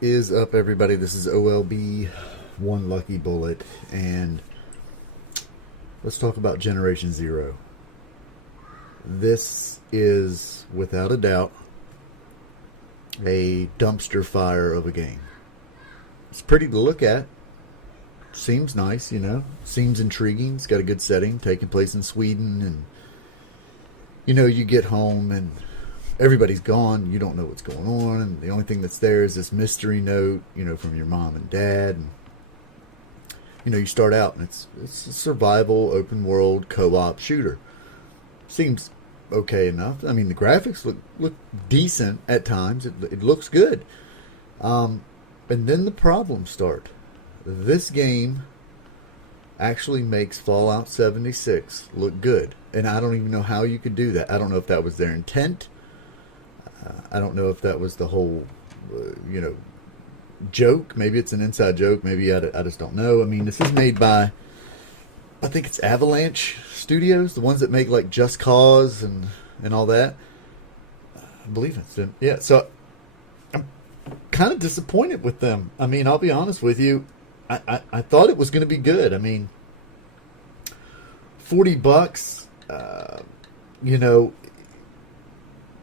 is up, everybody? This is OLB One Lucky Bullet, and let's talk about Generation Zero. This is, without a doubt, a dumpster fire of a game. It's pretty to look at. Seems nice, Seems intriguing. It's got a good setting, taking place in Sweden, and you get home and everybody's gone. You don't know what's going on, and the only thing that's there is this mystery note, from your mom and dad. And you start out, and it's a survival, open world, co-op shooter. Seems okay enough. I mean, the graphics look decent at times. It looks good. And then the problems start. This game actually makes Fallout 76 look good, and I don't even know how you could do that. I don't know if that was their intent. I don't know if that was the whole, joke. Maybe it's an inside joke. Maybe I just don't know. I mean, this is made by, I think it's Avalanche Studios, the ones that make like Just Cause and all that. I believe it's them. Yeah, so I'm kind of disappointed with them. I mean, I'll be honest with you. I thought it was going to be good. I mean, $40,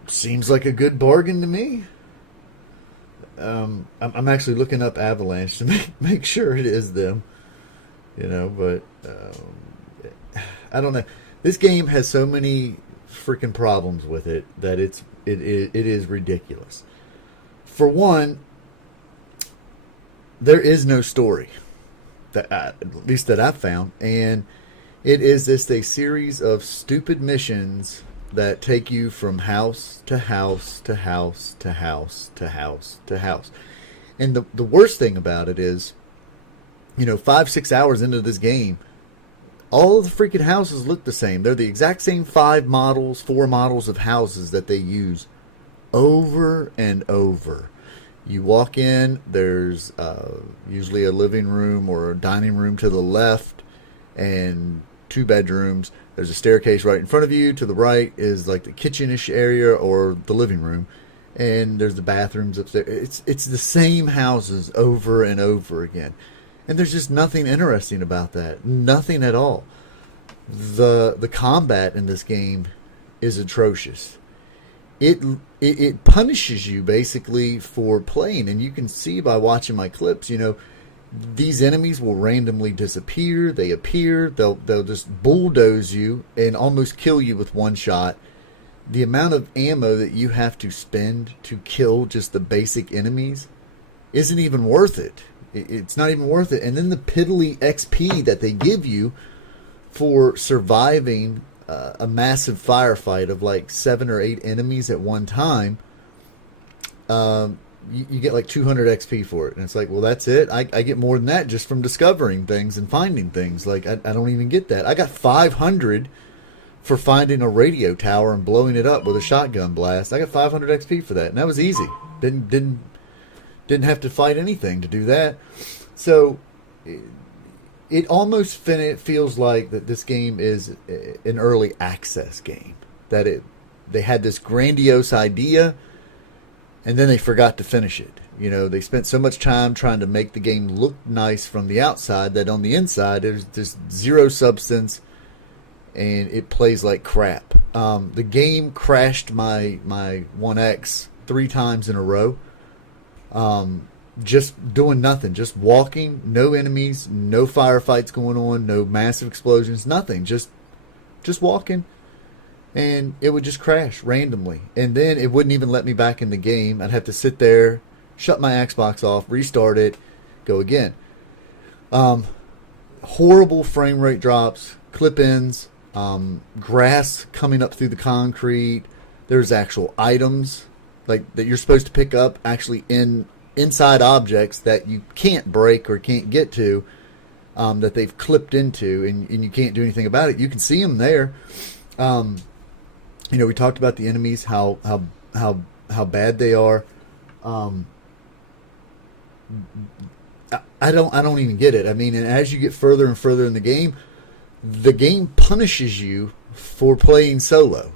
seems like a good bargain to me. I'm actually looking up Avalanche to make sure it is them. But I don't know. This game has so many freaking problems with it that it is ridiculous. For one, there is no story at least that I've found, and it is just a series of stupid missions that take you from house to house to house to house to house to house. And the worst thing about it is, 5-6 hours into this game, all of the freaking houses look the same. They're the exact same 4 models of houses that they use over and over. You walk in, there's usually a living room or a dining room to the left and 2 bedrooms. There's a staircase right in front of you. To the right is like the kitchenish area or the living room. And there's the bathrooms upstairs. It's the same houses over and over again. And there's just nothing interesting about that. Nothing at all. The combat in this game is atrocious. It punishes you basically for playing, and you can see by watching my clips, these enemies will randomly disappear. They appear, they'll just bulldoze you and almost kill you with one shot. The amount of ammo that you have to spend to kill just the basic enemies isn't even worth it. It's not even worth it. And then the piddly XP that they give you for surviving a massive firefight of like 7 or 8 enemies at one time, you get like 200 XP for it. And it's like, well, that's it? I get more than that just from discovering things and finding things. Like, I don't even get that. I got 500 for finding a radio tower and blowing it up with a shotgun blast. I got 500 XP for that, and that was easy. Didn't have to fight anything to do that. So it almost feels like that this game is an early access game. That they had this grandiose idea, and then they forgot to finish it. They spent so much time trying to make the game look nice from the outside that on the inside there's just zero substance, and it plays like crap. The game crashed my 1X 3 times in a row. Just doing nothing, just walking, no enemies, no firefights going on, no massive explosions, nothing, just walking, and it would just crash randomly, and then it wouldn't even let me back in the game. I'd have to sit there, shut my Xbox off, restart it, go again. Horrible frame rate drops, clip-ins, grass coming up through the concrete. There's actual items like that you're supposed to pick up actually inside objects that you can't break or can't get to, that they've clipped into, and you can't do anything about it. You can see them there. We talked about the enemies, how bad they are. I don't even get it. I mean, and as you get further and further in the game punishes you for playing solo.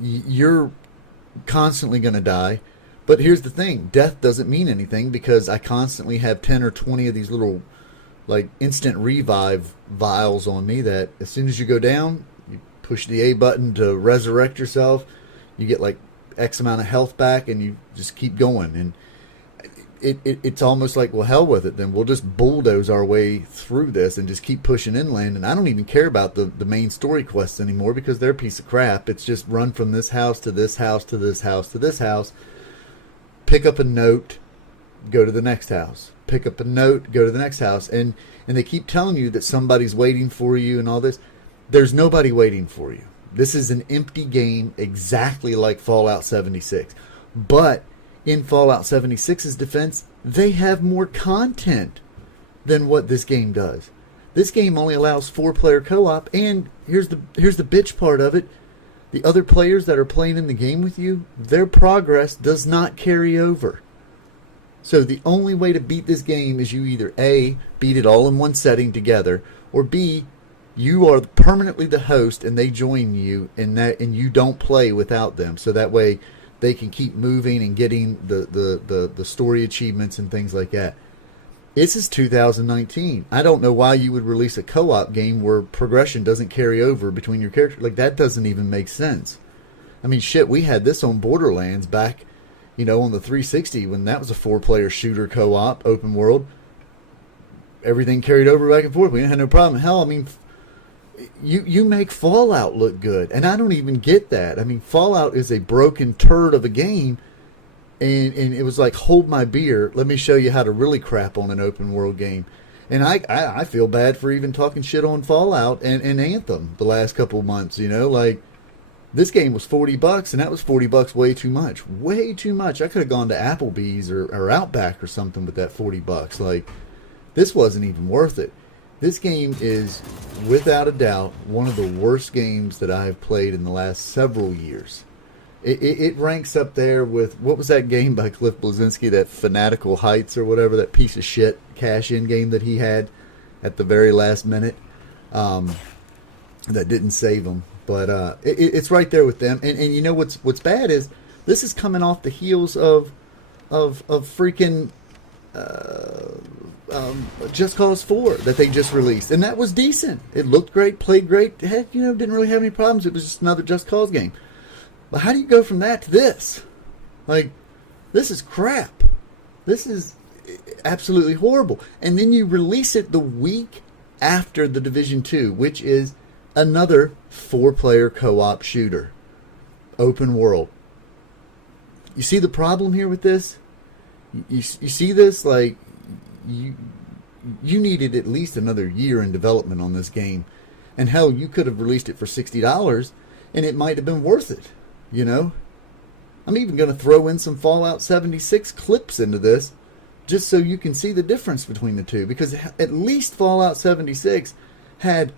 You're constantly going to die. But here's the thing: death doesn't mean anything because I constantly have 10 or 20 of these little, like, instant revive vials on me that as soon as you go down, you push the A button to resurrect yourself, you get like X amount of health back, and you just keep going. And it's almost like, well, hell with it, then we'll just bulldoze our way through this and just keep pushing inland. And I don't even care about the main story quests anymore because they're a piece of crap. It's just run from this house to this house to this house to this house, pick up a note, go to the next house, pick up a note, go to the next house. And they keep telling you that somebody's waiting for you and all this. There's nobody waiting for you. This is an empty game, exactly like Fallout 76. But in Fallout 76's defense, they have more content than what this game does. This game only allows 4-player co-op, and here's the bitch part of it. The other players that are playing in the game with you, their progress does not carry over. So the only way to beat this game is you either A, beat it all in one setting together, or B, you are permanently the host and they join you, and you don't play without them. So that way they can keep moving and getting the story achievements and things like that. This is 2019. I don't know why you would release a co-op game where progression doesn't carry over between your characters. Like, that doesn't even make sense. I mean, shit, we had this on Borderlands back, on the 360 when that was a 4-player shooter co-op, open world. Everything carried over back and forth. We didn't have no problem. Hell, I mean, you make Fallout look good, and I don't even get that. I mean, Fallout is a broken turd of a game, and it was like, hold my beer, let me show you how to really crap on an open world game. And I feel bad for even talking shit on Fallout and Anthem the last couple of months. Like, this game was $40, and that was $40 way too much. Way too much. I could have gone to Applebee's or Outback or something with that $40. Like, this wasn't even worth it. This game is, without a doubt, one of the worst games that I have played in the last several years. It ranks up there with, what was that game by Cliff Bleszinski, that Fanatical Heights or whatever, that piece of shit cash-in game that he had at the very last minute that didn't save him. But it's right there with them. And you know what's bad is this is coming off the heels of freaking Just Cause 4 that they just released, and that was decent. It looked great, played great. Heck, didn't really have any problems. It was just another Just Cause game. But how do you go from that to this? Like, this is crap. This is absolutely horrible. And then you release it the week after The Division 2, which is another 4-player co-op shooter, open world. You see the problem here with this? You see this? Like, you needed at least another year in development on this game. And hell, you could have released it for $60 and it might have been worth it. I'm even going to throw in some Fallout 76 clips into this just so you can see the difference between the two, because at least Fallout 76 had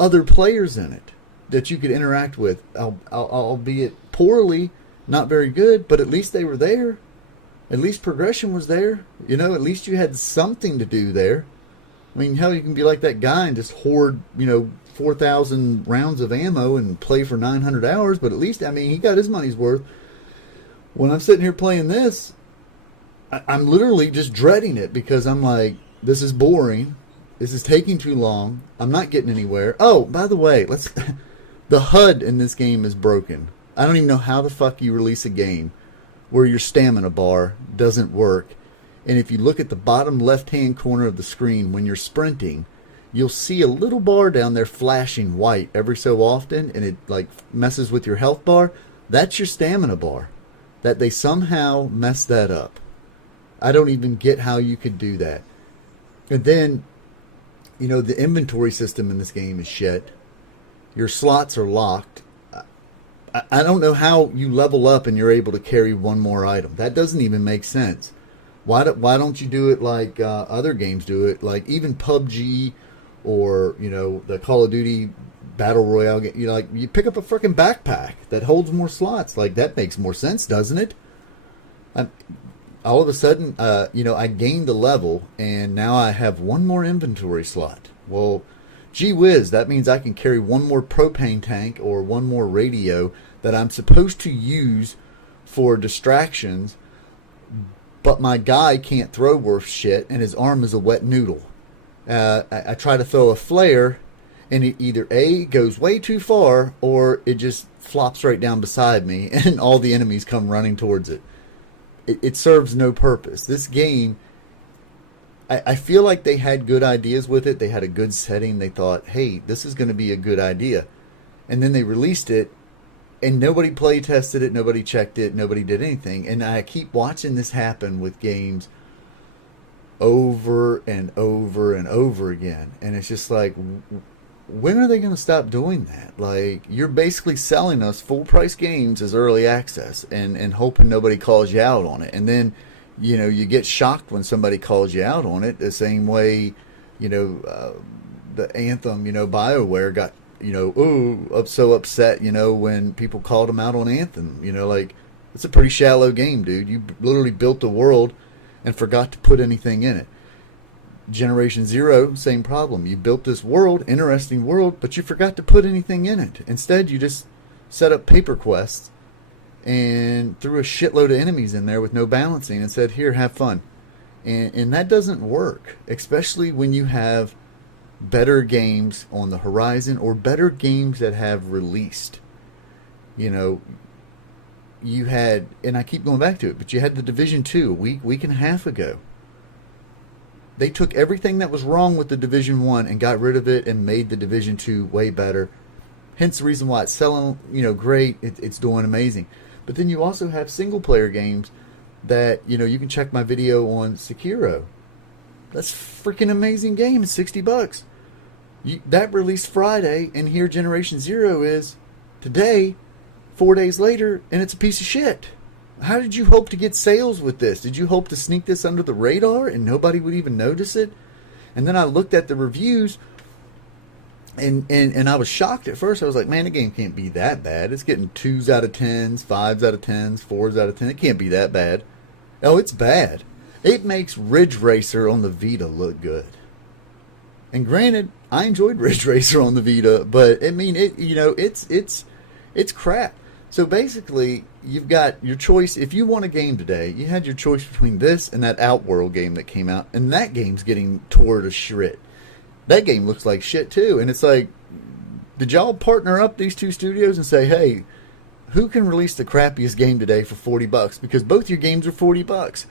other players in it that you could interact with, albeit poorly, not very good, but at least they were there. At least progression was there. At least you had something to do there. I mean, hell, you can be like that guy and just hoard, 4,000 rounds of ammo and play for 900 hours, but at least, he got his money's worth. When I'm sitting here playing this, I'm literally just dreading it because I'm like, this is boring. This is taking too long. I'm not getting anywhere. Oh, by the way, the HUD in this game is broken. I don't even know how the fuck you release a game where your stamina bar doesn't work. And if you look at the bottom left-hand corner of the screen when you're sprinting, you'll see a little bar down there flashing white every so often, and it like messes with your health bar. That's your stamina bar. That they somehow messed that up. I don't even get how you could do that. And then, the inventory system in this game is shit. Your slots are locked. I don't know how you level up and you're able to carry one more item. That doesn't even make sense. Why don't you do it like other games do it? Like even PUBG or, the Call of Duty Battle Royale game. You pick up a freaking backpack that holds more slots. Like, that makes more sense, doesn't it? All of a sudden, I gained a level and now I have one more inventory slot. Well, gee whiz, that means I can carry one more propane tank or one more radio that I'm supposed to use for distractions but my guy can't throw worth shit, and his arm is a wet noodle. I try to throw a flare, and it either A, goes way too far, or it just flops right down beside me, and all the enemies come running towards it. It serves no purpose. This game, I feel like they had good ideas with it. They had a good setting. They thought, hey, this is going to be a good idea. And then they released it, and nobody play tested it, nobody checked it, nobody did anything. And I keep watching this happen with games over and over and over again. And it's just like, when are they going to stop doing that? Like, you're basically selling us full price games as early access and hoping nobody calls you out on it. And then, you know, you get shocked when somebody calls you out on it, the same way, you know, the Anthem, you know, BioWare got, you know, so upset, you know, when people called them out on Anthem. You know, like, it's a pretty shallow game, dude. You literally built a world and forgot to put anything in it. Generation Zero, same problem. You built this world, interesting world, but you forgot to put anything in it. Instead, you just set up paper quests and threw a shitload of enemies in there with no balancing and said, here, have fun. And that doesn't work, especially when you have better games on the horizon or better games that have released. You know, you had, and I keep going back to it, but you had the Division 2 a week and a half ago. They took everything that was wrong with the Division 1 and got rid of it and made the Division 2 way better. Hence the reason why it's selling, you know, great. It's doing amazing. But then you also have single player games that, you know, you can check my video on Sekiro. That's a freaking amazing game. It's $60. That released Friday, and here Generation Zero is today, 4 days later, and it's a piece of shit. How did you hope to get sales with this? Did you hope to sneak this under the radar and nobody would even notice it? And then I looked at the reviews, and I was shocked at first. I was like, man, the game can't be that bad. It's getting 2s out of 10s, 5s out of 10s, 4s out of 10. It can't be that bad. Oh, it's bad. It makes Ridge Racer on the Vita look good. And granted, I enjoyed Ridge Racer on the Vita, but I mean, it's crap. So basically, you've got your choice. If you want a game today, you had your choice between this and that Outworld game that came out, and that game's getting tore to shit. That game looks like shit too, and it's like, did y'all partner up these two studios and say, hey, who can release the crappiest game today for $40? Because both your games are $40.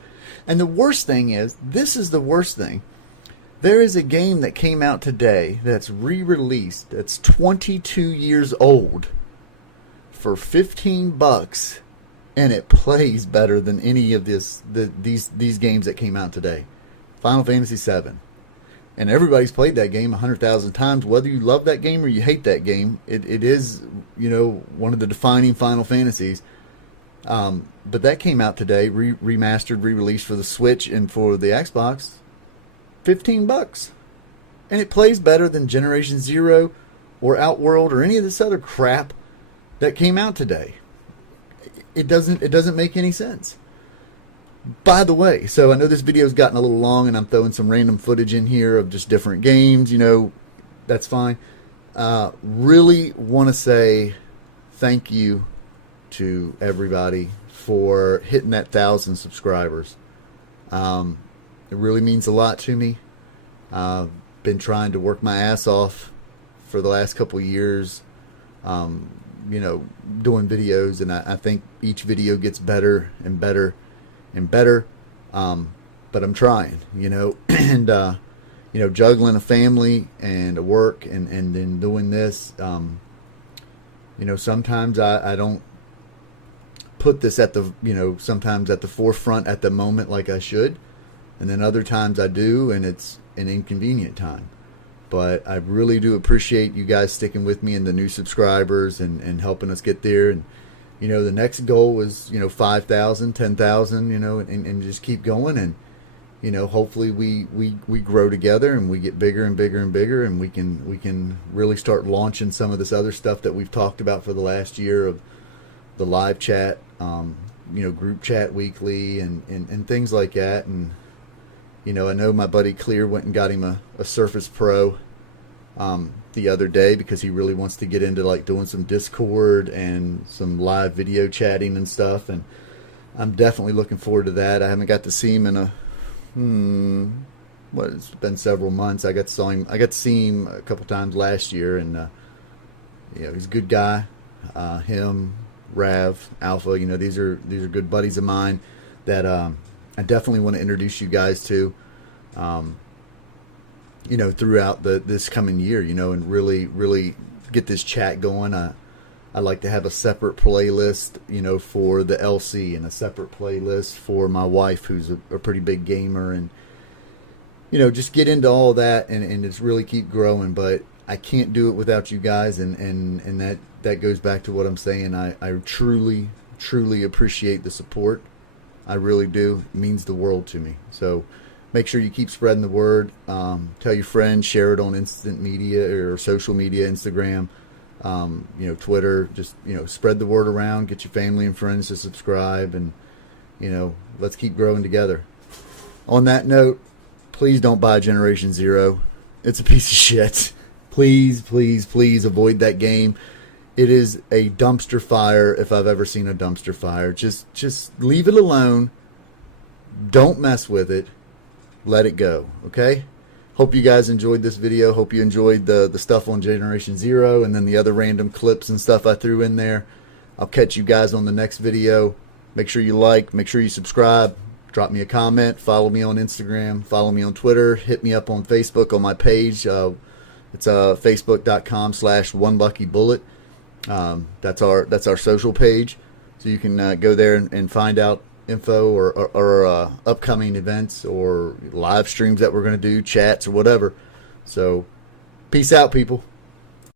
And the worst thing is, this is the worst thing. There is a game that came out today that's re-released, that's 22 years old, for $15, and it plays better than any of these games that came out today. Final Fantasy VII. And everybody's played that game 100,000 times. Whether you love that game or you hate that game, it is, you know, one of the defining Final Fantasies. But that came out today, remastered, re-released for the Switch and for the Xbox. $15. And it plays better than Generation Zero or Outworld or any of this other crap that came out today. It doesn't make any sense. By the way, so I know this video's gotten a little long and I'm throwing some random footage in here of just different games, you know, that's fine. Really want to say thank you to everybody for hitting that 1,000 subscribers. It really means a lot to me. Been trying to work my ass off for the last couple of years, you know, doing videos, and I think each video gets better and better and better. But I'm trying, you know, and you know, juggling a family and a work and then doing this. You know, sometimes I don't put this at the, you know, sometimes at the forefront at the moment like I should. And then other times I do, and it's an inconvenient time. But I really do appreciate you guys sticking with me and the new subscribers and helping us get there. And, you know, the next goal was, you know, 5,000, 10,000, you know, and just keep going. And, you know, hopefully we grow together and we get bigger and bigger and bigger, and we can really start launching some of this other stuff that we've talked about for the last year of the live chat, you know, group chat weekly and things like that. And, you know, I know my buddy Clear went and got him a Surface Pro the other day because he really wants to get into like doing some Discord and some live video chatting and stuff. And I'm definitely looking forward to that. I haven't got to see him in a it's been several months. I got to see him a couple times last year, and he's a good guy. Him, Rav, Alpha, these are good buddies of mine that I definitely want to introduce you guys to. Throughout this coming year, and really get this chat going. I like to have a separate playlist, for the LC, and a separate playlist for my wife, who's a pretty big gamer, and just get into all that and just really keep growing. But I can't do it without you guys, and that goes back to what I'm saying. I truly appreciate the support. I really do. It means the world to me. So make sure you keep spreading the word. Tell your friends, share it on instant media or social media, Instagram, Twitter. Just, spread the word around. Get your family and friends to subscribe, and, let's keep growing together. On that note, please don't buy Generation Zero. It's a piece of shit. Please, please, please avoid that game. It is a dumpster fire if I've ever seen a dumpster fire. Just leave it alone. Don't mess with it. Let it go, okay? Hope you guys enjoyed this video. Hope you enjoyed the stuff on Generation Zero, and then the other random clips and stuff I threw in there. I'll catch you guys on the next video. Make sure you like, make sure you subscribe, drop me a comment, follow me on Instagram, follow me on Twitter, hit me up on Facebook on my page. It's facebook.com/OneLuckyBullet. That's our social page, so you can go there and find out info or upcoming events or live streams that we're going to do, chats or whatever. So peace out, people.